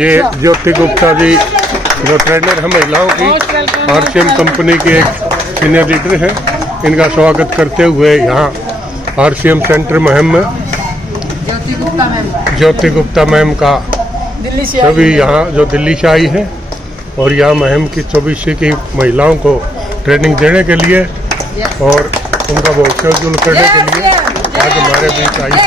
ये ज्योति गुप्ता जी जो ट्रेनर है महिलाओं की आरसीएम कंपनी के एक सीनियर लीडर हैं, इनका स्वागत करते हुए यहाँ आरसीएम सेंटर महम में ज्योति गुप्ता मैम का सभी यहाँ जो दिल्ली से आई है और यहाँ महम की 24 की महिलाओं को ट्रेनिंग देने के लिए और उनका भविष्य उज्ज्वल करने के लिए आज हमारे बीच आई है।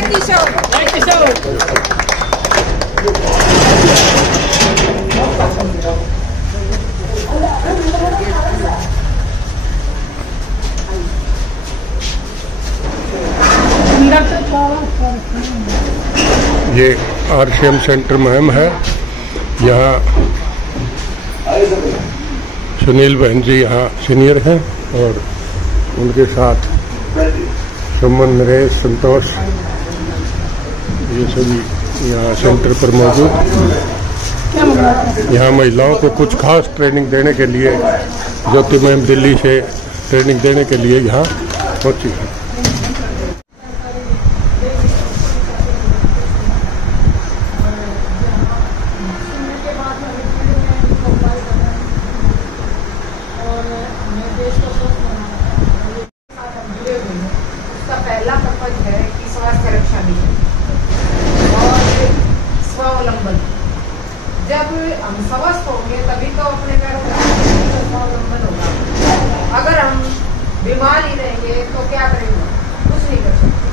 ये आरसीएम सेंटर महम है। यहाँ सुनील बहन जी यहाँ सीनियर हैं और उनके साथ सुमन, नरेश, संतोष, ये सभी यहाँ सेंटर पर मौजूद। यहाँ महिलाओं को कुछ खास ट्रेनिंग देने के लिए ज्योति मैम दिल्ली से ट्रेनिंग देने के लिए यहाँ पहुँची है। पहला पर्पज है कि स्वास्थ्य रक्षा भी है और स्वावलंबन। जब हम स्वस्थ होंगे तभी तो अपने पैरों पर स्वावलंबन होगा। अगर हम बीमार ही रहेंगे तो क्या करेंगे, कुछ नहीं कर सकते।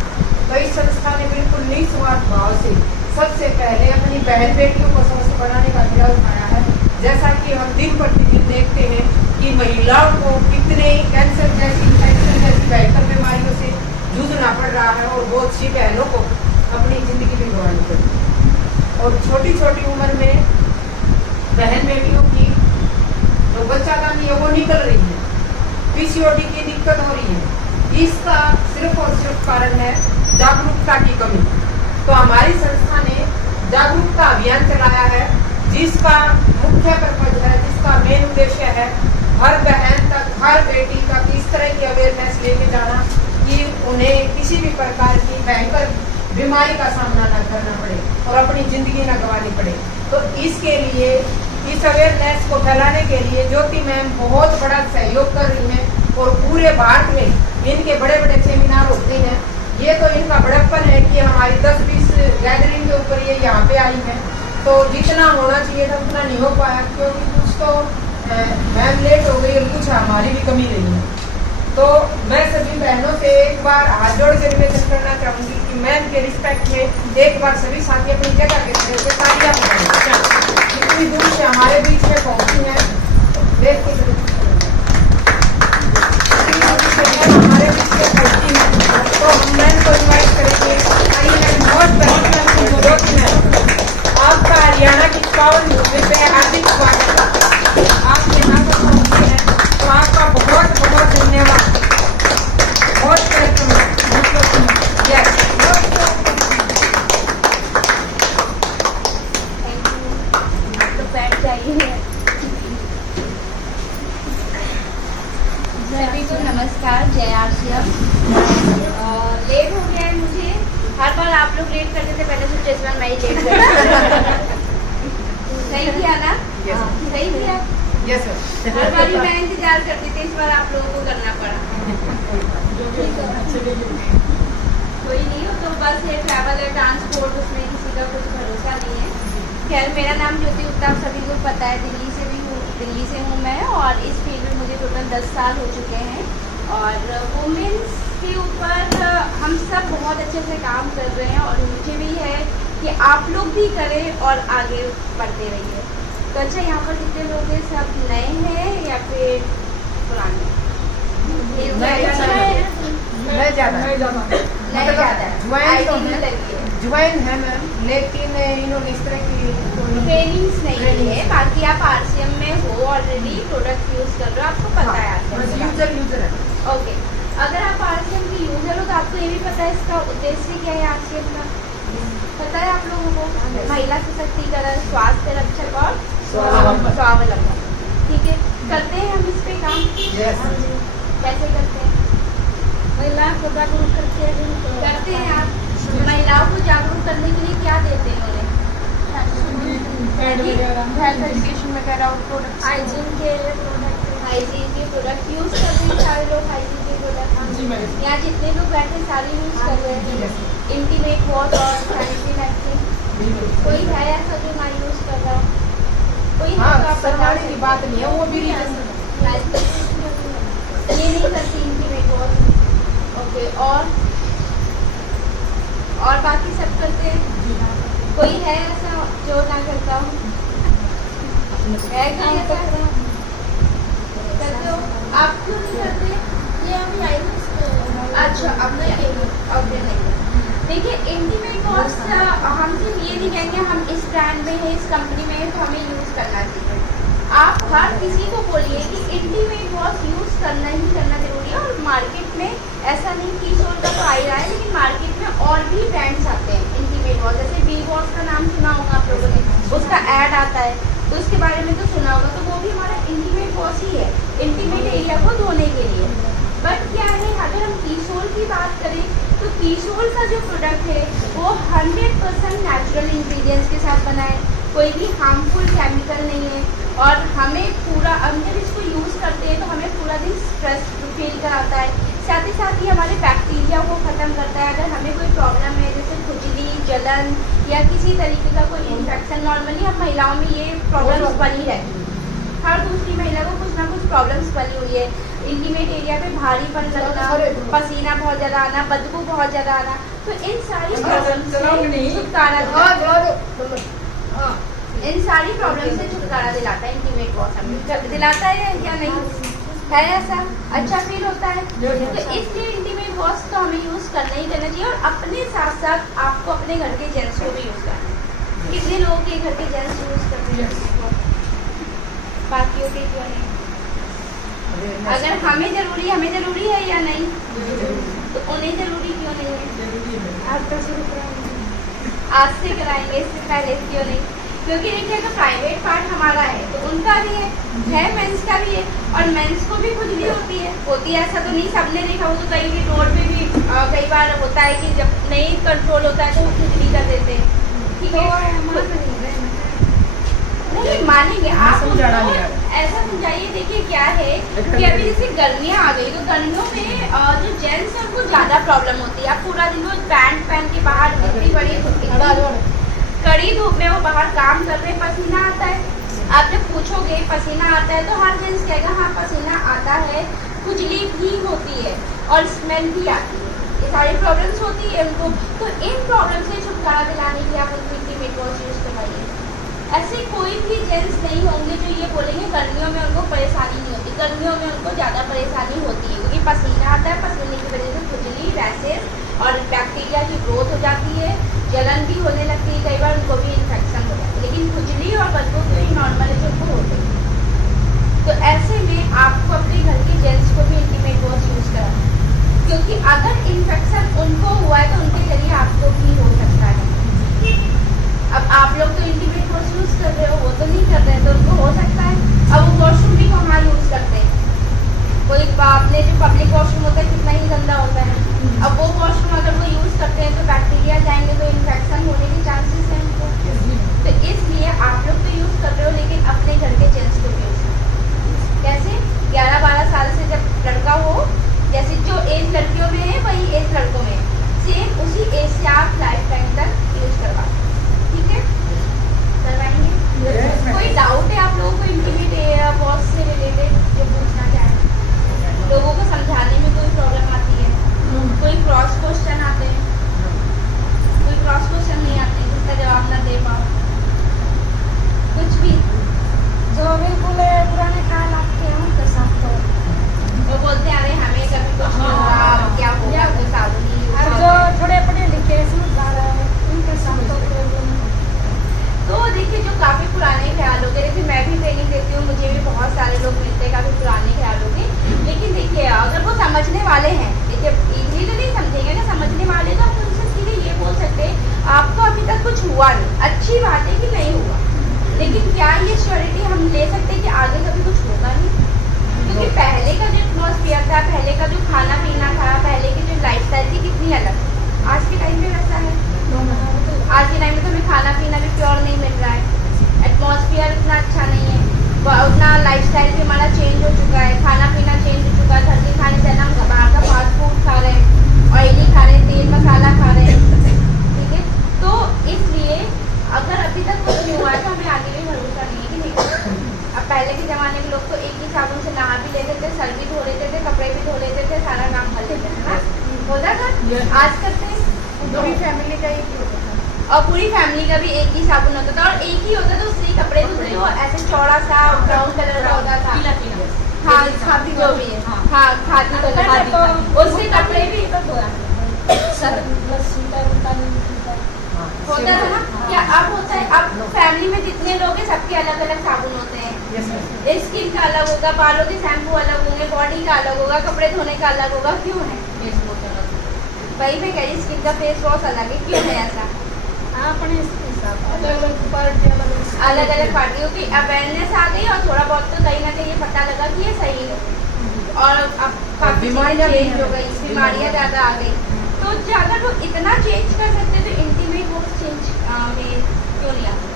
तो इस संस्था ने बिल्कुल निस्वार्थ भाव से सबसे पहले अपनी बहन बेटियों को स्वस्थ बनाने का बीड़ा उठाया है। जैसा कि हम दिन प्रतिदिन देखते हैं कि महिलाओं को कितने कैंसर जैसी इन्फेक्शन जैसी भयंकर बीमारियों से जूझना पड़ रहा है और बहुत सी बहनों को अपनी जिंदगी भी गंवानी पड़ी और छोटी छोटी उम्र में बहन बेटियों की जो बच्चादानी है वो निकल रही है, पीसीओडी की दिक्कत हो रही है। इसका सिर्फ और सिर्फ कारण है जागरूकता की कमी। तो हमारी संस्था ने जागरूकता अभियान चलाया है जिसका मुख्य पर्पज है, जिसका मेन उद्देश्य है हर बहन तक, हर बेटी तक इस तरह की अवेयरनेस लेके जाना कि उन्हें किसी भी प्रकार की भयंकर बीमारी का सामना न करना पड़े और अपनी जिंदगी न गंवानी पड़े। तो इसके लिए, इस अवेयरनेस को फैलाने के लिए ज्योति मैम बहुत बड़ा सहयोग कर रही हैं और पूरे भारत में इनके बड़े बड़े सेमिनार होते हैं। ये तो इनका बड़प्पन है कि हमारी 10-20 गैदरिंग के ऊपर ये यहाँ पे आई है। तो जितना होना चाहिए था उतना नहीं हो पाया क्योंकि कुछ तो मैम लेट हो गई और कुछ हमारी भी कमी रही है। तो मैं सभी बहनों से एक बार हाथ जोड़ के निवेदन करना चाहूंगी कि मैम के रिस्पेक्ट में एक बार सभी साथी अपनी जगह के खड़े होकर तालियां बजाएं। जितनी दूर से हमारे बीच में पहुंची है हमारे बीच में पहुंची है तो हम मैम को इन्वाइट करेंगे। आपका हरियाणा की 52 भूमि पे हार्दिक स्वागत है। आप यहाँ पर पहुंचे हैं तो आपका बहुत बहुत धन्यवाद। बहुत बैठ जाइए। सभी को नमस्कार, जय आरसीएम। लेट हो गया है मुझे, हर बार आप लोग लेट करते थे, पहले से इस बार मैं ही लेट कर सही किया ना? सही किया। Yes sir. हर बार मैं इंतजार करती थी, इस बार आप लोगों को करना पड़ा। कोई नहीं हो तो बस ये ट्रैवल है, ट्रांसपोर्ट, उसमें किसी का कुछ भरोसा नहीं है। खैर, मेरा नाम ज्योति गुप्ता आप सभी को पता है, दिल्ली से हूँ मैं और इस फील्ड में मुझे टोटल 10 साल हो चुके हैं। और वुमेन्स के ऊपर हम सब बहुत अच्छे से काम कर रहे हैं और मुझे भी है कि आप लोग भी करें और आगे बढ़ते रहिए। तो अच्छा, यहाँ पर कितने लोग हैं? सब नए हैं या फिर पुराने? ज्वाइन है मैम, लेकिन इन्होंने इस तरह की ट्रेनिंग्स नहीं है। बाकी आप आरसीएम में हो, ऑलरेडी प्रोडक्ट यूज कर रहे हो, आपको पता है आरसीएम यूजर है। ओके, अगर आप आरसीएम की यूजर हो तो आपको ये भी पता है इसका उद्देश्य क्या है। आरसीएम का पता है आप लोगों को? महिला सशक्तिकरण, स्वास्थ्य रक्षक और स्वावलंबन। ठीक है, करते हैं हम इस पे काम। कैसे करते हैं? महिलाओं को जागरूक करते हैं आप। महिलाओं को जागरूक करने के लिए क्या देते हैं उन्हें? हेल्थ एजुकेशन वगैरह और प्रोडक्ट हाइजीन के प्रोडक्ट यूज़ कर रहे हैं सारे लोग। हाइजीन के प्रोडक्ट यहाँ जितने लोग बैठे सारे यूज़ कर रहे हैं। इंटीमेट वॉश और सैनिटरी नैपकिन कोई है ऐसा जो ना यूज़ कर रहा हो? कोई बताने की बात नहीं है, वो भी ये नहीं करती इंटीमेट वॉश। ओके, और बाकी सब करते हैं? कोई है ऐसा जो ना करता हो? है कोई ऐसा करते हो? आप क्यों नहीं करते? ये अभी आई अच्छा, अब नहीं। देखिए, इंटीमेट वॉश हम सिर्फ ये नहीं कहेंगे हम इस ब्रांड में है, इस कंपनी में है तो हमें यूज़ करना चाहिए। आप हर किसी को बोलिए कि इंटीमेट वॉश यूज़ करना ही करना जरूरी है। और मार्केट में ऐसा नहीं कि सोल का तो आ ही रहा है, लेकिन मार्केट में और भी ब्रांड्स आते हैं इंटीमेट वॉश। जैसे बी वॉश का नाम सुना होगा आप लोगों ने, उसका ऐड आता है तो उसके बारे में तो सुना होगा। तो वो भी हमारा इंटीमेट वॉश ही है, इंटीमेट एरिया को धोने के लिए। बट क्या है, अगर हम कीसोल की बात करें तो कीसोल का जो प्रोडक्ट है वो 100% नेचुरल इंग्रेडिएंट्स के साथ बना है, कोई भी हार्मफुल केमिकल नहीं है। और हमें पूरा, हम जब इसको यूज़ करते हैं तो हमें पूरा दिन स्ट्रेस फील कराता है। साथ ही साथ ये हमारे बैक्टीरिया को ख़त्म करता है। अगर हमें कोई प्रॉब्लम है जैसे खुजली, जलन या किसी तरीके का कोई इन्फेक्शन, नॉर्मली हम महिलाओं में ये प्रॉब्लम्स बनी रहती है, हर दूसरी महिला को कुछ ना कुछ प्रॉब्लम्स बनी हुई है। इंटीमेट एरिया पे भारीपन लगना, पसीना बहुत ज़्यादा आना, बदबू बहुत ज़्यादा आना, तो इन सारी प्रॉब्लम्स से छुटकारा दिलाता है इंटीमेट वॉश। हमें दिलाता है या नहीं? है ऐसा? अच्छा फील होता है। तो इसलिए इंटीमेट वॉश तो हमें यूज़ करना ही करना चाहिए। और अपने साथ साथ आपको अपने घर के जेंट्स को भी यूज़ करना है। कितने लोगों के घर के जेंट्स यूज़ करते हैं? बाकियों के क्यों नहीं? अगर हमें जरूरी है या नहीं, तो उन्हें जरूरी क्यों नहीं है? आज से कराएंगे, इससे पहले क्यों नहीं? क्योंकि देखिए, अगर प्राइवेट पार्ट हमारा है तो उनका भी है मेंस का भी है। और मेंस को भी खुजली होती है, ऐसा तो नहीं सबने देखा हो। तो कहीं भी रोड पे भी कई बार होता है कि जब नहीं कंट्रोल होता है तो वो खुजली कर देते हैं। ठीक है, नहीं मानेंगे आप, ऐसा समझाइए। देखिए क्या है कि अभी जैसे गर्मियाँ आ गई तो गर्मियों में जो जेंट्स है उनको ज़्यादा प्रॉब्लम होती है। आप पूरा दिन वो पैंट पहन के बाहर इतनी बड़ी कड़ी धूप में वो बाहर काम कर रहे, पसीना आता है। आप जब पूछोगे पसीना आता है तो हर जेंट्स कहेगा हाँ पसीना आता है, खुजली भी होती है और स्मेल भी आती है, ये सारी प्रॉब्लम्स होती है उनको। तो इन प्रॉब्लम से छुटकारा दिलाने के लिए आप उनको इंटीमेट वॉश यूज़ करवाइए। ऐसे कोई भी जेंट्स नहीं होंगे जो ये बोलेंगे गर्मियों में उनको परेशानी नहीं होती। गर्मियों में उनको ज़्यादा परेशानी होती है क्योंकि पसीना आता है, पसीने की वजह से खुजली, रैशेस और बैक्टीरिया की ग्रोथ हो जाती है, जलन भी होने लगती है, कई बार उनको भी इन्फेक्शन हो जाती है। लेकिन खुजली और बदबू तो ही नॉर्मल है जो उनको होते हैं। तो ऐसे में आपको अपने घर के जेंट्स को भी इंटीमेट वॉश यूज़ कराना है, क्योंकि अगर इन्फेक्शन उनको हुआ है तो उनके जरिए आपको भी हो सकता है। अब आप लोग तो इंटीमेट वॉश यूज़ कर रहे हो, वो तो नहीं कर रहे हैं, तो उनको हो सकता है। अब वो वॉशरूम भी कहाँ यूज़ करते हैं? कोई अपने जो पब्लिक वॉशरूम होता है कितना ही गंदा होता है। अब वो वॉशरूम अगर वो यूज़ करते हैं तो बैक्टीरिया जाएंगे तो इन्फेक्शन होने के चांसेस हैं उनको। तो इसलिए आप लोग तो यूज़ कर रहे हो, लेकिन अपने घर के जेंट्स को भी यूज़ करो। कैसे? 11-12 साल से जब लड़का हो, जैसे जो एज लड़कियों में है वही एज लड़कों में, सेम उसी एज से आप लाइफ टाइम तक यूज़ करवा। ठीक है, करवाएंगे। कोई डाउट है आप लोगों को इंटीमेट वॉश से रिलेटेड जो पूछना चाहें? लोगों को समझाने में कोई प्रॉब्लम आती है? कोई क्रॉस क्वेश्चन आते हैं? कोई क्रॉस क्वेश्चन नहीं आते जिसका जवाब ना दे पाओ? कुछ भी जो बिल्कुल पुराने ख्याल आपके हैं उनके साथ तो वो बोलते अरे हमें कभी कुछ नहीं हुआ, क्या होगा, कोई सावधानी। और जो थोड़े पढ़े लिखे समझदार है उनके साथ तो देखिए जो काफ़ी पुराने ख्याल हो गए, जैसे मैं भी ट्रेनिंग देती हूँ, मुझे भी बहुत सारे लोग मिलते हैं काफ़ी पुराने ख्याल हो गए। लेकिन देखिए अगर वो समझने वाले हैं, देखिए इजीली तो नहीं समझेंगे ना, समझने वाले तो हम उनसे सीधे ये बोल सकते हैं आपको अभी तक कुछ हुआ नहीं, अच्छी बात है कि नहीं हुआ, लेकिन क्या ये श्योरिटी हम ले सकते हैं कि आगे कभी कुछ होगा नहीं? क्योंकि पहले का जो एटमॉस्फेयर था, पहले का जो खाना पीना था, पहले की जो लाइफ स्टाइल थी कितनी अलग, आज के टाइम में वैसा है? आज के टाइम में तो हमें खाना पीना भी प्योर नहीं मिल रहा है। एटमॉस्फेयर उतना अच्छा नहीं है, उतना लाइफस्टाइल भी हमारा चेंज हो चुका है, खाना पीना चेंज हो चुका है। घर के खाने से हम बाहर का फास्ट फूड खा रहे हैं, ऑयली खा रहे हैं, तेल मसाला खा रहे हैं, ठीक है। तो इसलिए अगर अभी तक कुछ नहीं हुआ है तो हमें आगे भी भरोसा नहीं है कि नहीं। अब पहले के ज़माने के लोग तो एक ही साबुन से नहा भी लेते थे, सर भी धो लेते थे, कपड़े भी धो लेते थे, सारा काम कर लेते थे ना, होता था। आज करते पूरी फैमिली का एक ही होता था और पूरी फैमिली का भी एक ही साबुन होता था और एक ही होता था, उससे कपड़े धोते वो ऐसे चौड़ा सा ब्राउन कलर का होता था। हाँ खादी जो भी है, हाँ खादी कलर, उससे कपड़े भी होता है ना। क्या अब होता है, अब फैमिली में जितने लोग हैं सबके अलग अलग साबुन होते हैं। स्किन का अलग होगा, बालों के शैम्पू अलग होंगे, बॉडी का अलग होगा, कपड़े धोने का अलग होगा। क्यों है? वही मैं कह रही, स्किन का फेस वॉश अलग है, क्यों है ऐसा? अलग अलग पार्टियों की अवेयरनेस आ गई और थोड़ा बहुत तो कहीं ना कहीं ये पता लगा कि ये सही है और अब काफी चीजें चेंज हो गई, बीमारियां ज्यादा आ गई। तो अगर वो इतना चेंज कर सकते तो इंटीमेट वो चेंज में क्यों नहीं आता?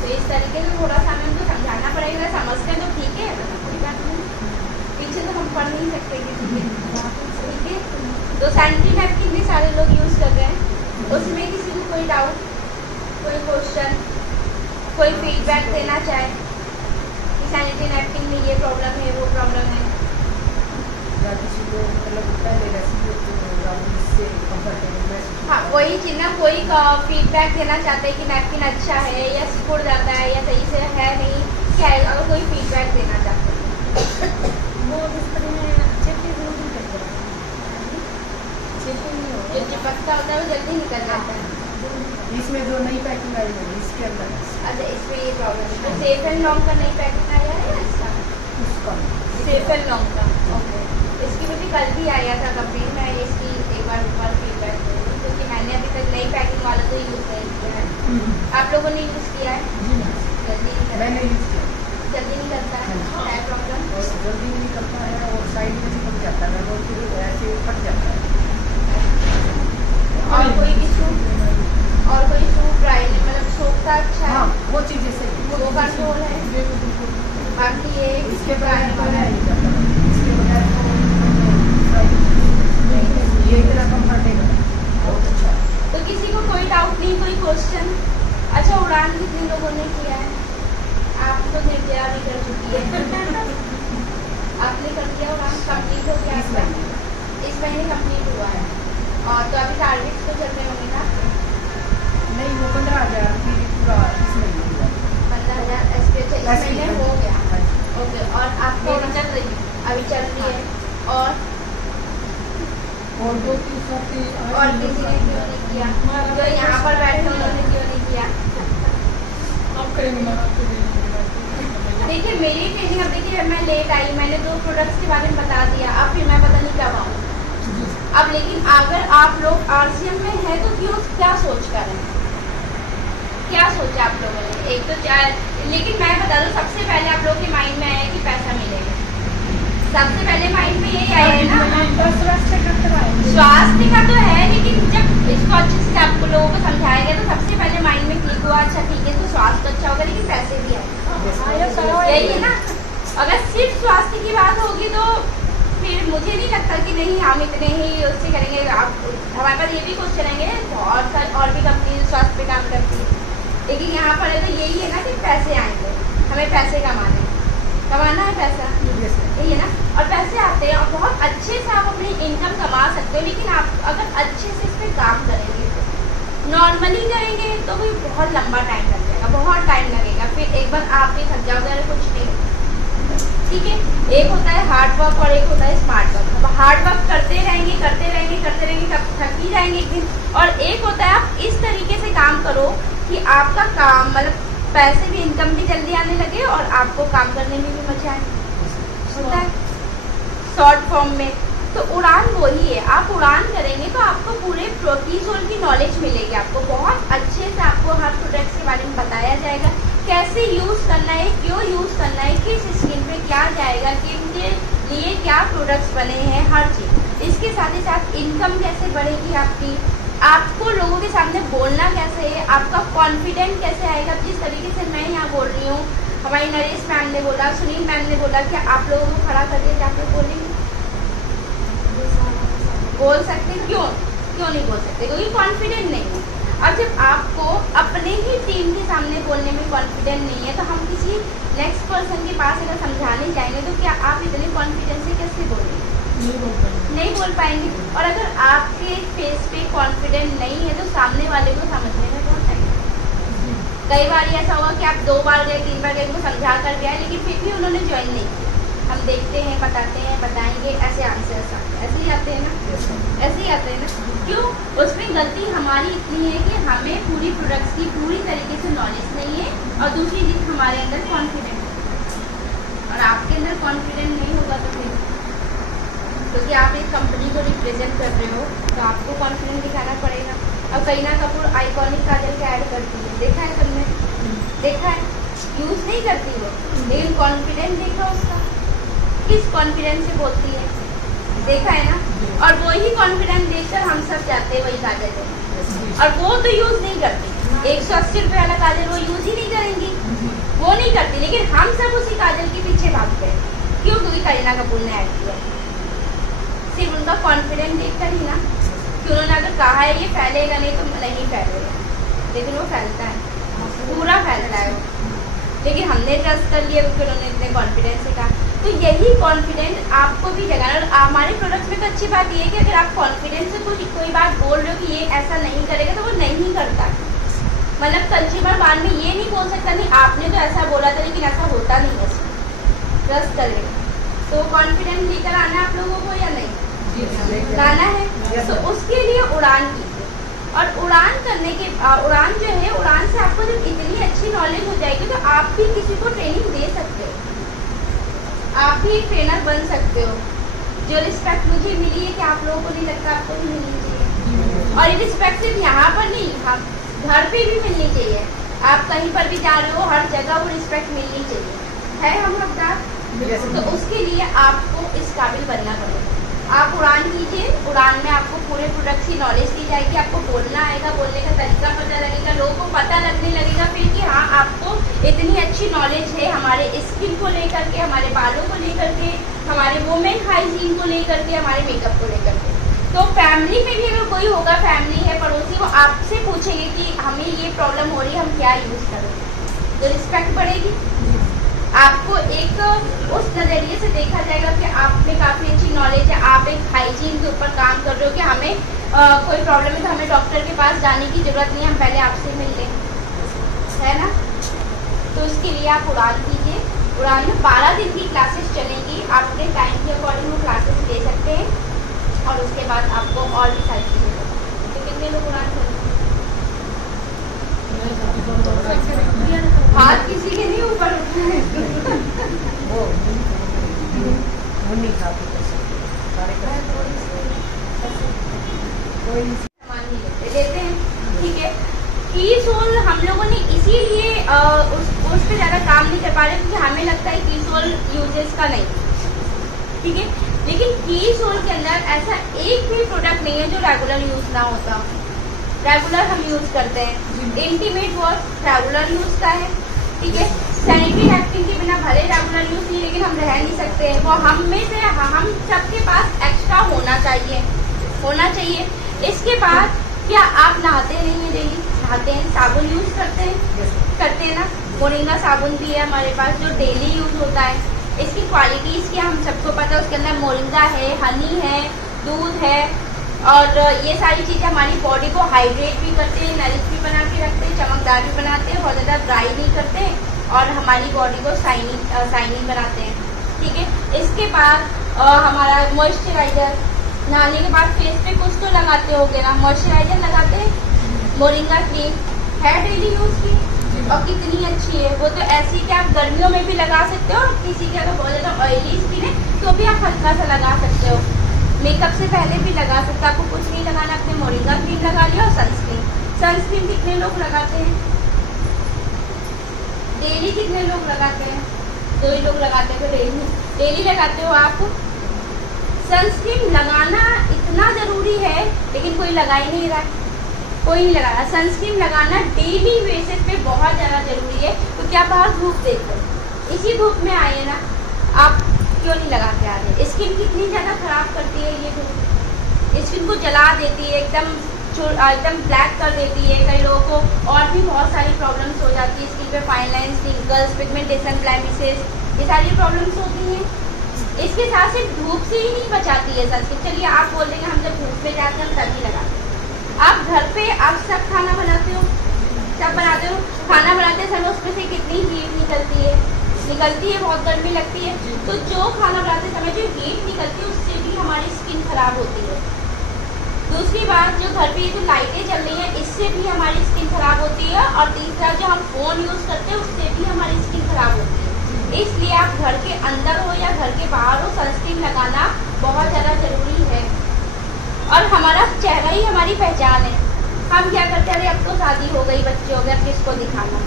तो इस तरीके से थोड़ा सा हमें उनको समझाना पड़ेगा। समझते तो ठीक है, कोई बात नहीं, पीछे तो हम पढ़ नहीं सकते किसी के, ठीक है। तो सैनिटरी नैपकिन भी सारे लोग यूज कर रहे हैं, उसमें किसी को कोई डाउट, कोई क्वेश्चन, कोई फीडबैक देना चाहे कि सैनिटरी नैपकिन में ये प्रॉब्लम है, वो प्रॉब्लम है, हाँ वही चीज ना, कोई फीडबैक देना चाहते हैं कि नैपकिन अच्छा है या सिकुड़ जाता है या सही से है नहीं, क्या है, अगर कोई फीडबैक देना चाहते हैं वो जो चिपकता होता है वो जल्दी निकल जाता है। इसमें जो नई पैकिंग आई है इसके अंदर, अच्छा इसमें ये प्रॉब्लम है। सेफ एंड लॉन्ग का नई पैकिंग आया है इसका, उसका सेफ एंड लॉन्ग का, ओके। इसकी मुझे कल भी आया था कंप्लेन, मैं इसकी एक बार फीडबैक दे दूँ क्योंकि मैंने अभी तक नई पैकिंग वाला तो यूज़ नहीं किया है। आप लोगों ने यूज़ किया है? जल्दी मैंने यूज़ किया, जल्दी नहीं करता है, क्या प्रॉब्लम? जल्दी नहीं करता है और साइड में निकल जाता है और फिर ऐसे फट जाता है। और कोई इशू, और कोई इशू ड्राई मतलब सोखता अच्छा है, वो चीज़ें सही, वो कंट्रोल है। बाकी ये इसके बगैर इसके बगैर ये इतना कंफर्टेबल बहुत अच्छा है। तो किसी को कोई डाउट नहीं, कोई क्वेश्चन? अच्छा उड़ान कितने लोगों ने किया है? आप तो निर्जया भी कर चुकी है, आपने कर दिया उड़ान, कंप्लीट हो गया? इस महीने कंप्लीट हुआ है और तो अभी टारगेट्स तो चल रहे होंगे ना? नहीं वो 15,000 पूरा इस महीने 15,000 इस महीने हो गया, ओके। और आपको अभी चल रही है? अभी चल रही है। और दो तीन और किसी ने क्यों नहीं किया? जो यहाँ पर बैठे उन्होंने क्यों नहीं किया? देखिए मेरी ट्रेनिंग, अब देखिए मैं लेट आई, मैंने 2 प्रोडक्ट्स के बारे में बता दिया, अब फिर मैं पता नहीं कब आऊँ। अब लेकिन अगर आप लोग RCM में है तो क्यों, क्या सोच कर रहे हैं, क्या सोचा आप लोगों ने? एक तो लेकिन मैं बता दूँ सबसे पहले आप लोगों के माइंड में आया कि पैसा मिलेगा, सबसे पहले माइंड में यही आया है ना। स्वास्थ्य का तो है, लेकिन जब इसको अच्छे से आपको लोगों को समझाया गया तो सबसे पहले माइंड में क्लिक हुआ, अच्छा ठीक है तो स्वास्थ्य अच्छा होगा लेकिन पैसे भी आए, यही है ना। अगर सिर्फ स्वास्थ्य की बात होगी तो फिर मुझे नहीं लगता कि नहीं हम इतने ही उससे करेंगे। आप हमारे पास ये भी क्वेश्चन आएंगे, और भी कंपनी स्वास्थ्य पे काम करती है, लेकिन यहाँ पर है तो यही है ना कि पैसे आएंगे, हमें पैसे कमाना है पैसा, यही है ना। और पैसे आते हैं और बहुत अच्छे से आप अपनी इनकम कमा सकते हो, लेकिन आप अगर अच्छे से इस पर काम करेंगे, नॉर्मली करेंगे तो भी बहुत लंबा टाइम लग जाएगा, बहुत टाइम लगेगा, फिर एक बार आप ये थक जाओगे, कुछ नहीं, ठीक है। एक होता है हार्ड वर्क और एक होता है स्मार्ट वर्क। अब हार्ड वर्क करते रहेंगे थक ही जाएंगे एक दिन, और एक होता है आप इस तरीके से काम करो कि आपका काम मतलब पैसे भी, इनकम भी जल्दी आने लगे और आपको काम करने में भी मजा आए, होता है शॉर्ट फॉर्म में। तो उड़ान वही है, आप उड़ान करेंगे तो आपको पूरे प्रोटीजोल की नॉलेज मिलेगी, आपको बहुत अच्छे से आपको हर प्रोडक्ट्स के बारे में बताया जाएगा, कैसे यूज़ करना है, क्यों यूज़ करना है, किस स्किन पे क्या जाएगा, किनके लिए क्या प्रोडक्ट्स बने हैं, हर चीज़। इसके साथ ही साथ इनकम कैसे बढ़ेगी आपकी, आपको लोगों के सामने बोलना कैसे है, आपका कॉन्फिडेंट कैसे आएगा। जिस तरीके से मैं यहाँ बोल रही हूँ, हमारी नरेश मैम ने बोला, सुनील मैम ने बोला, क्या आप लोगों को खड़ा करके क्या आप लोग बोलेंगे? बोल सकते? क्यों नहीं बोल सकते? क्योंकि कॉन्फिडेंट नहीं है। और जब आपको अपने ही टीम के सामने बोलने में कॉन्फिडेंट नहीं है, तो हम किसी नेक्स्ट पर्सन के पास अगर समझाने जाएंगे तो क्या आप इतने कॉन्फिडेंस से कैसे बोलेंगे? नहीं बोल पाएंगे। और अगर आपके फेस पे कॉन्फिडेंट नहीं है तो सामने वाले को समझने में बहुत टाइम लगेगा। कई बार ऐसा हुआ कि आप 2 बार गए, 3 बार गए, उनको समझा कर गया, लेकिन फिर भी उन्होंने ज्वाइन नहीं किया। हम देखते हैं, बताते हैं, बताएंगे, ऐसे आंसर ऐसे ही आते हैं ना, ऐसे ही आते हैं ना। क्यों? उसमें गलती हमारी इतनी है कि हमें पूरी प्रोडक्ट्स की पूरी तरीके से नॉलेज नहीं है, और दूसरी चीज़ हमारे अंदर कॉन्फिडेंट है। और आपके अंदर कॉन्फिडेंट नहीं होगा तो फिर, क्योंकि आप एक कंपनी को रिप्रेजेंट कर रहे हो, तो आपको कॉन्फिडेंट दिखाना पड़ेगा। अब करीना कपूर आइकॉनिक काजल का ऐड करती है, देखा है तुमने? देखा है? यूज़ नहीं करती वो, लेकिन कॉन्फिडेंट देखा उसका, किस कॉन्फिडेंस से बोलती है, देखा है ना। और वही कॉन्फिडेंस देखकर हम सब जाते हैं वही काजल है, और वो तो यूज़ नहीं करती। 180 रुपये वाला काजल वो यूज़ ही नहीं करेंगी, वो नहीं करती, लेकिन हम सब उसी काजल के पीछे भागते हैं। क्यों? क्योंकि करीना कपूर ने ऐड किया, सिर्फ उनका कॉन्फिडेंस देखकर ही ना। कि उन्होंने अगर कहा है ये फैलेगा नहीं तो नहीं फैलेगा, लेकिन वो फैलता है, पूरा फैलता है वो। लेकिन हमने ट्रस्ट कर लिया क्योंकि उन्होंने इतने कॉन्फिडेंस से कहा। तो यही कॉन्फिडेंस आपको भी जगाना। और हमारे प्रोडक्ट में तो अच्छी बात ये है कि अगर आप कॉन्फिडेंस से कोई बात बोल रहे हो कि ये ऐसा नहीं करेगा, तो वो नहीं करता। मतलब कंज्यूमर बाद में ये नहीं बोल सकता नहीं आपने तो ऐसा बोला था लेकिन ऐसा होता नहीं है। ट्रस्ट करेगा तो कॉन्फिडेंस लेकर आना है आप लोगों को या नहीं लाना है। तो उसके लिए उड़ान कीजिए। और उड़ान करने के उड़ान जो है, उड़ान से आपको जब इतनी अच्छी नॉलेज हो जाएगी तो आप भी किसी को ट्रेनिंग दे सकते हो, आप भी एक ट्रेनर बन सकते हो। जो रिस्पेक्ट मुझे मिली है कि आप लोगों को नहीं लगता आपको भी मिलनी चाहिए। और ये रिस्पेक्ट सिर्फ यहाँ पर नहीं, हम घर पे भी मिलनी चाहिए। आप कहीं पर भी जा रहे हो, हर जगह वो रिस्पेक्ट मिलनी चाहिए। है हम हकदार? तो उसके लिए आपको इस काबिल बनना पड़ेगा। आप उड़ान कीजिए। उड़ान में आपको पूरे प्रोडक्ट्स की नॉलेज दी जाएगी, आपको बोलना आएगा, बोलने का तरीका पता लगेगा, लोगों को पता लगने लगेगा फिर कि हाँ आपको इतनी अच्छी नॉलेज है हमारे स्किन को लेकर के, हमारे बालों को लेकर के, हमारे वुमेन हाइजीन को लेकर के, हमारे मेकअप को लेकर के। तो फैमिली में भी अगर कोई होगा, फैमिली है, पड़ोसी, वो आपसे पूछेंगे कि हमें ये प्रॉब्लम हो रही है, हम क्या यूज़ करें, तो रिस्पेक्ट बढ़ेगी। आपको एक उस नज़रिए से देखा जाएगा कि आप में काफ़ी अच्छी नॉलेज है, आप एक हाइजीन के ऊपर काम कर रहे हो कि हमें कोई प्रॉब्लम है तो हमें डॉक्टर के पास जाने की ज़रूरत नहीं है, हम पहले आपसे मिल लें, है ना। तो उसके लिए आप उड़ान कीजिए। उड़ान में 12 दिन की क्लासेस चलेंगी, आप अपने टाइम के अकॉर्डिंग वो क्लासेस ले सकते हैं और उसके बाद आपको और भी सारी चीज़ें बताएंगे। तो कितने लोग उड़ान करेंगे? हाथ किसी के नहीं ऊपर उठा है। लेते हैं, ठीक है। की सोल हम लोगों ने इसीलिए उस पर ज़्यादा काम नहीं कर पा रहे क्योंकि हमें लगता है की सोल यूजेस का नहीं, ठीक है। लेकिन की सोल के अंदर ऐसा एक भी प्रोडक्ट नहीं है जो रेगुलर यूज ना होता। रेगुलर हम यूज करते हैं। इंटीमेट वॉश रेगुलर यूज का है, ठीक है। सैनिटरी नैपकिन के बिना भले रेगुलर यूज नहीं, लेकिन हम रह नहीं सकते। वो हम में से हम सबके पास एक्स्ट्रा होना चाहिए। इसके बाद क्या आप नहाते नहीं हैं डेली? नहाते हैं। साबुन यूज करते हैं ना। मोरिंगा साबुन भी है हमारे पास जो डेली यूज होता है। इसकी क्वालिटीज क्या हम सबको पता है, उसके अंदर मोरिंगा है, हनी है, दूध है, और ये सारी चीज़ें हमारी बॉडी को हाइड्रेट भी करते हैं, नरिश भी बना के रखते हैं, चमकदार भी बनाते हैं, बहुत ज़्यादा ड्राई नहीं करते और हमारी बॉडी को शाइनिंग बनाते हैं, ठीक है। इसके बाद हमारा मॉइस्चराइजर, नहाने के बाद फेस पे कुछ तो लगाते होगे ना, मॉइस्चराइजर लगाते हैं। मोरिंगा क्रीम है डेली यूज़ की और कितनी अच्छी है। वो तो ऐसी कि आप गर्मियों में भी लगा सकते हो, किसी की अगर बहुत ज़्यादा ऑयली स्किन है तो भी आप हल्का सा लगा सकते हो। मेकअप से पहले भी लगा सकते हो, आपको कुछ नहीं लगाना, अपने मोरिंगा क्रीम लगा लिया। और सनस्क्रीन कितने लोग लगाते हैं डेली? कितने लोग लगाते हैं? 2 ही लोग लगाते हैं। डेली लगाते हो आप। सनस्क्रीन लगाना इतना ज़रूरी है लेकिन कोई लगा ही नहीं रहा है। कोई नहीं लगाना। सनस्क्रीन लगाना डेली बेसिस पे बहुत ज़्यादा जरूरी है, क्योंकि आप बाहर धूप देखते हो, इसी धूप में आए ना आप, क्यों नहीं लगा के आ रहे? स्किन कितनी ज़्यादा खराब करती है ये धूप, स्किन को जला देती है, एकदम ब्लैक कर देती है। कई लोगों को और भी बहुत सारी प्रॉब्लम्स हो जाती है स्किन पे, fine lines, wrinkles, pigmentation, blemishes, ये सारी प्रॉब्लम्स होती हैं। इसके साथ सिर्फ धूप से ही नहीं बचाती है सनस्क्रीन। चलिए आप बोल देंगे हम जब धूप में जाते हैं हम तभी लगाते हैं। आप घर पे आप सब खाना बनाते हो, सब बनाते हो, खाना बनाते समय उसमें से कितनी हीट निकलती है, बहुत गर्मी लगती है। तो जो खाना बनाते समय जो हीट निकलती है उससे भी हमारी स्किन खराब होती है। दूसरी बात, जो घर पे ये जो लाइटें चल रही हैं इससे भी हमारी स्किन खराब होती है। और तीसरा, जो हम फ़ोन यूज़ करते हैं उससे भी हमारी स्किन खराब होती है। इसलिए आप घर के अंदर हो या घर के बाहर हो, सनस्क्रीन लगाना बहुत ज़्यादा ज़रूरी है। और हमारा चेहरा ही हमारी पहचान है। हम क्या करते हैं, अरे अब तो शादी हो गई, बच्चे हो गए, अब किसको दिखाना?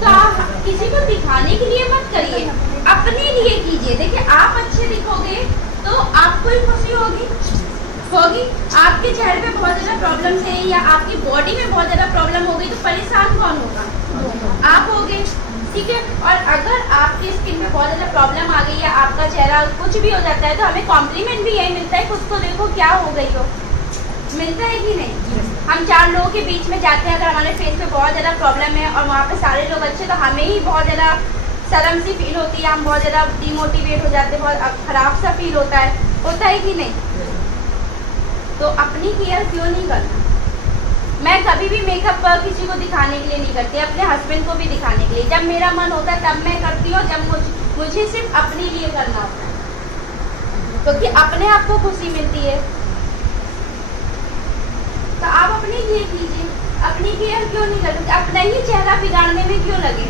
तो आप किसी को दिखाने के लिए मत करिए, अपने लिए कीजिए। देखिए आप अच्छे दिखोगे तो आपको ही खुशी होगी। आपके चेहरे पे बहुत ज़्यादा प्रॉब्लम है या आपकी बॉडी में बहुत ज़्यादा प्रॉब्लम हो गई तो परेशान कौन होगा? आप होगे, ठीक है। और अगर आपकी स्किन में बहुत ज़्यादा प्रॉब्लम आ गई या आपका चेहरा कुछ भी हो जाता है तो हमें कॉम्प्लीमेंट भी यही मिलता है, खुद को देखो क्या हो गई हो, मिलता है कि नहीं? हम 4 लोगों के बीच में जाते हैं, अगर हमारे फेस पे बहुत ज़्यादा प्रॉब्लम है और वहाँ पे सारे लोग अच्छे, तो हमें ही बहुत ज़्यादा शर्म सी फील होती है, हम बहुत ज़्यादा डिमोटिवेट हो जाते हैं, बहुत ख़राब सा फील होता है कि नहीं? तो अपनी केयर क्यों नहीं करना? मैं कभी भी मेकअप किसी को दिखाने के लिए नहीं करती, अपने हस्बैंड को भी दिखाने के लिए। जब मेरा मन होता है तब मैं करती हूँ, जब मुझे सिर्फ अपने लिए करना होता है, क्योंकि अपने आप को खुशी मिलती है। तो आप अपने लिए कीजिए, अपनी केयर क्यों नहीं करोगे? अपना ही चेहरा बिगाड़ने में क्यों लगे?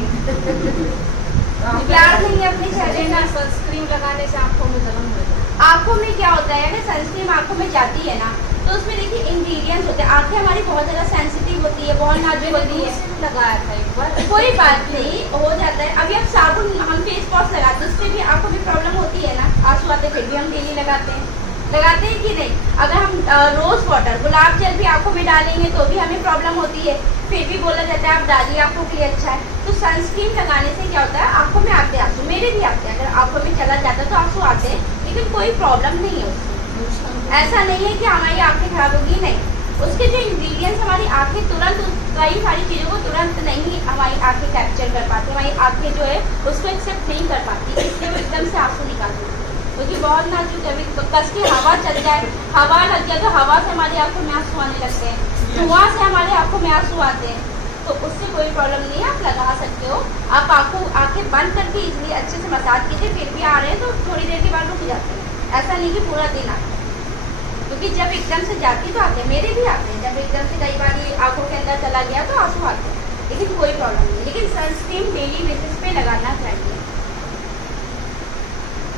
प्यार नहीं है अपने चेहरे का। सनस्क्रीन लगाने से आंखों में जलन हो जाती है। आंखों में क्या होता है, अगर सनस्क्रीन आंखों में जाती है ना तो उसमें देखिए इंग्रेडिएंट्स होते हैं। आंखें हमारी बहुत ज़्यादा सेंसिटिव होती है, बहुत नाजुक होती है। लगाया था एक बार, कोई बात नहीं, हो जाता है। अभी आप साबुन, हम फेस वॉश लगाते हैं उससे भी आंखों में प्रॉब्लम होती है ना, आंसू आते, फिर भी हम डेली लगाते हैं कि नहीं? अगर हम रोज़ वाटर, गुलाब जल भी आंखों में डालेंगे तो भी हमें प्रॉब्लम होती है, फिर भी बोला जाता है आप डालिए, आंखों के लिए अच्छा है। तो सनस्क्रीन लगाने से क्या होता है, आंखों में आते आंसू, मेरे भी आते हैं, अगर आंखों में चला जाता है तो आंसू आते हैं, लेकिन कोई प्रॉब्लम नहीं है उससे। ऐसा नहीं है कि हमारी आंखें खराब होगी, नहीं। उसके जो इंग्रेडिएंट्स हमारी आंखें तुरंत, कई सारी चीज़ों को तुरंत नहीं हमारी आंखें कैप्चर कर पाती, हमारी आंखें जो है उसको एक्सेप्ट नहीं कर पाती, इसलिए वो एकदम से आंसू निकालती है, क्योंकि बहुत नाजुक है। कस की हवा चल जाए, हवा लग जाए तो हवा से हमारी आंखों में आंसू आने लगते हैं, धुआं से हमारी आंखों में आंसू आते हैं। तो उससे कोई प्रॉब्लम नहीं है, आप लगा सकते हो। आप आंखें बंद करके इजली अच्छे से मसाज कीजिए, फिर भी आ रहे हैं तो थोड़ी देर के बाद रुक जाते हैं, ऐसा नहीं कि पूरा दिन आते हैं, क्योंकि जब एकदम से जाती तो आते हैं, मेरे भी आते हैं, जब एकदम से कई बार ये आंखों के अंदर चला गया तो आंसू आते हैं, लेकिन कोई प्रॉब्लम नहीं। लेकिन सनस्क्रीन डेली बेसिस पे लगाना चाहिए।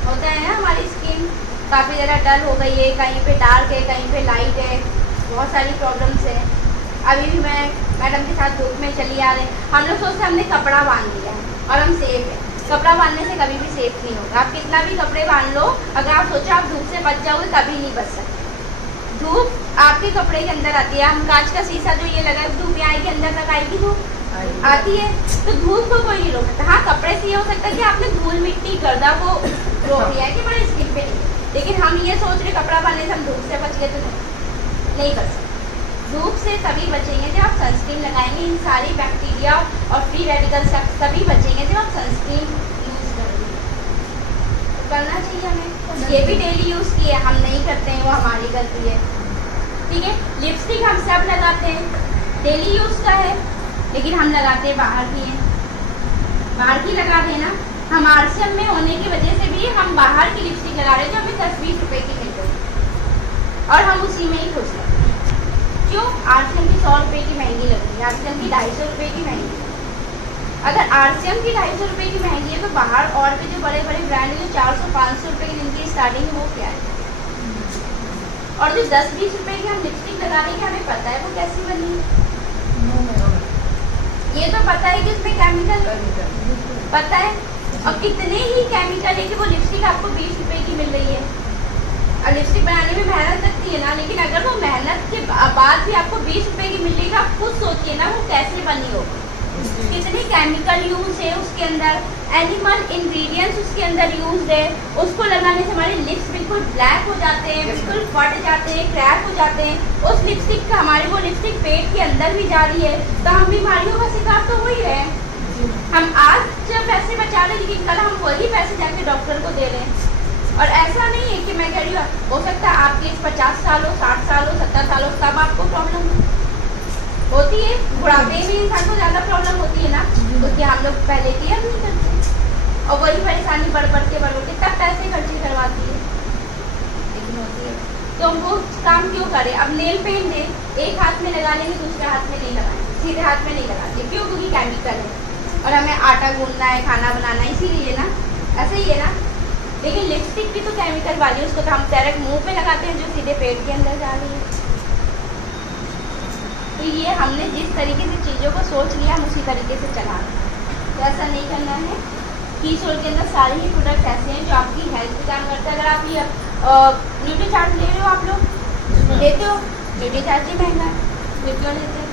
होता है ना हमारी स्किन काफ़ी ज़्यादा डल हो गई है, कहीं पे डार्क है, कहीं पे लाइट है, बहुत सारी प्रॉब्लम्स है। अभी भी मैं मैडम के साथ धूप में चली आ रहे, हम लोग सोचते हमने कपड़ा बांध लिया है और हम सेफ है। कपड़ा बांधने से कभी भी सेफ नहीं होगा, आप कितना भी कपड़े बांध लो, अगर आप सोचो आप धूप से बच जाओगे, कभी नहीं बच सकते। धूप आपके कपड़े के अंदर आती है, हम कांच का शीशा जो ये लगा है, धूप यहाँ के अंदर तक आएगी, धूप आती है, तो धूप को कोई नहीं रोक सकता। हाँ, कपड़े से ये हो सकता है कि आपने धूल मिट्टी गर्दा को रोक दिया है कि हमारी स्किन पे नहीं, लेकिन हम ये सोच रहे कपड़ा बांधने से हम धूप से बच गए, तो नहीं बच सकते। धूप से तभी बचेंगे जब आप सनस्क्रीन लगाएंगे, इन सारी बैक्टीरिया और फ्री रेडिकल्स तभी बचेंगे जब आप सनस्क्रीन यूज़ करेंगे। तो करना चाहिए हमें, ये भी डेली यूज़ किए, हम नहीं करते हैं वो हमारी गलती है, ठीक है। लिपस्टिक हम सब लगाते हैं, डेली यूज़ का है, लेकिन हम लगाते हैं बाहर की है, बाहर की लगा देना। हम आरसीएम में होने की वजह से भी हम बाहर की लिपस्टिक लगा रहे हैं जो हमें 10-20 रुपए की मिल रही, और हम उसी में ही खुश हैं। क्यों? आरसीएम की 100 रुपये की महंगी लग रही है, आरसीएम की 250 रुपये की महंगी। अगर आरसीएम की 250 रुपये की महंगी है तो बाहर और भी जो बड़े बड़े ब्रांड है जो 400-500 रुपये की जिनकी स्टार्टिंग है वो क्या है, और जो 10-20 रुपये की हम लिपस्टिक लगा रहे हैं हमें पता है वो कैसी बनी है, ये तो पता है कि उसमें केमिकल पता है, और कितने ही केमिकल है कि वो लिपस्टिक आपको 20 रुपये की मिल रही है। और लिपस्टिक बनाने में मेहनत लगती होती है ना, लेकिन अगर वो मेहनत के बाद भी आपको 20 रुपए की मिलेगी, आप खुद सोचिए ना वो कैसे बनी हो, कितने केमिकल यूज है उसके अंदर, एनिमल इंग्रेडिएंट्स उसके अंदर यूज है। उसको लगाने से हमारे लिप्स बिल्कुल ब्लैक हो जाते हैं, बिल्कुल फट जाते हैं, क्रैक हो जाते हैं। उस लिपस्टिक का हमारे वो लिपस्टिक पेट के अंदर भी जा रही है, तो हम बीमारियों का शिकार तो वही है। हम आज जब पैसे बचा रहे, लेकिन कल हम वही पैसे जाके डॉक्टर को दे रहे हैं। और ऐसा नहीं है कि मैं कह रही हूँ, हो सकता है आपकी 50 साल हो, 60 साल हो, 70 साल हो, तब आपको प्रॉब्लम होती है। बुढ़ापे में इंसान को ज़्यादा प्रॉब्लम होती है ना, क्योंकि हम लोग पहले केयर नहीं करते और वही परेशानी बढ़ के तब पैसे खर्चे करवाती है, लेकिन होती है। तो हम वो काम क्यों करें? अब नेल पेंट है, एक हाथ में लगा लेंगे, दूसरे हाथ में नहीं लगाएंगे, सीधे हाथ में नहीं लगाते, क्यों? क्योंकि केमिकल है और हमें आटा गूंदना है, खाना बनाना है, इसीलिए ना, ऐसा ही है ना। लेकिन लिपस्टिक भी तो केमिकल वाली है, उसको तो हम डायरेक्ट मुंह पे लगाते हैं, जो सीधे पेट के अंदर जा रही है। तो ये हमने जिस तरीके से चीज़ों को सोच लिया, हम उसी तरीके से चला। तो ऐसा नहीं करना है। की सोल के अंदर सारे ही प्रोडक्ट ऐसे हैं जो आपकी हेल्थ पे काम करते हैं। अगर आप ये ड्यूटी चार्ज ले रहे हो, आप लोग लेते हो, ड्यूटी चार्ज ही महंगा है, क्यों लेते हैं?